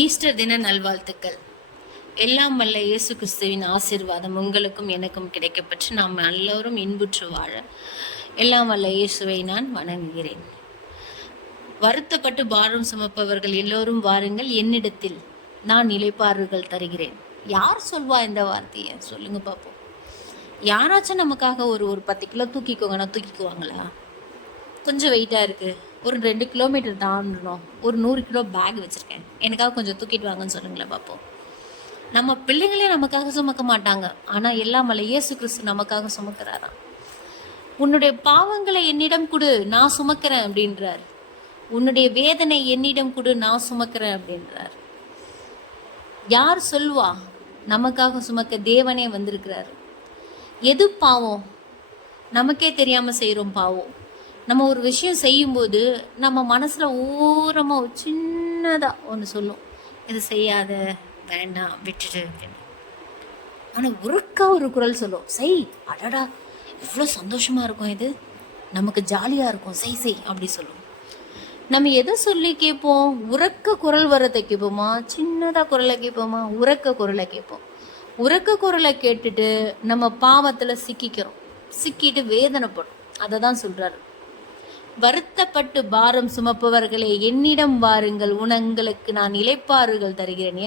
Easter தின நல்வாழ்த்துக்கள். எல்லாம் வல்ல இயேசு கிறிஸ்துவின் ஆசீர்வாதம் உங்களுக்கும் எனக்கும் கிடைக்கப்பெற்று நாம் எல்லோரும் இன்புற்று வாழ. எல்லாம் வல்ல இயேசுவை நான் வணங்குகிறேன். வருத்தப்பட்டு பாரம் சுமப்பவர்கள் எல்லோரும் வாருங்கள். என்னிடத்தில் நான் நிலைப்பாறுகள் தருகிறேன். யார் சொல்வா இந்த வார்த்தையை? சொல்லுங்க பார்ப்போம் யாராச்சும் நமக்காக ஒரு ஒரு பத்து கிலோ தூக்கிக்கோங்கன்னா தூக்கிக்குவாங்களா? கொஞ்சம் வெயிட்டாக இருக்குது ஒரு ரெண்டு கிலோமீட்டர் தாண்டணும் ஒரு நூறு கிலோ பேக் வச்சுருக்கேன். எனக்காக கொஞ்சம் தூக்கிட்டு வாங்கன்னு சொல்லுங்களேன் பார்ப்போம் நம்ம பிள்ளைங்களே நமக்காக சுமக்க மாட்டாங்க. ஆனால் எல்லாம் இயேசு கிறிஸ்து நமக்காக சுமக்கிறாராம். உன்னுடைய பாவங்களை என்னிடம் கொடு நான் சுமக்கிறேன் அப்படின்றார். உன்னுடைய வேதனை என்னிடம் கொடு நான் சுமக்கிறேன் அப்படின்றார். யார் சொல்வா நமக்காக சுமக்க தேவனே வந்திருக்கிறார். எது பாவம்? நமக்கே தெரியாமல் செய்கிறோம் பாவம். நம்ம ஒரு விஷயம் செய்யும்போது நம்ம மனசில் ஓரமாக ஒரு சின்னதாக ஒன்று சொல்லும். இது செய்யாத வேண்டாம் விட்டுட்டு அப்படின்னு. ஆனால் உருக்கா ஒரு குரல் சொல்லும். செய் அடடா எவ்வளோ சந்தோஷமாக இருக்கும் இது. நமக்கு ஜாலியாக இருக்கும். செய் செய் அப்படி சொல்லும். நம்ம எதை சொல்லி கேட்போம்? உறக்க குரல் வரதை கேட்போமா? சின்னதாக குரலை கேட்போமா? உறக்க குரலை கேட்போம். உறக்க குரலை கேட்டுட்டு நம்ம பாவத்தில் சிக்கிக்கிறோம். சிக்கிட்டு வேதனைப்படும். அதை தான் சொல்கிறாரு வருத்தப்பட்டு பாரம் சுமப்பவர்களே என்னிடம் வாருங்கள் உனங்களுக்கு நான் இளைப்பாறுகள் தருகிறேன்.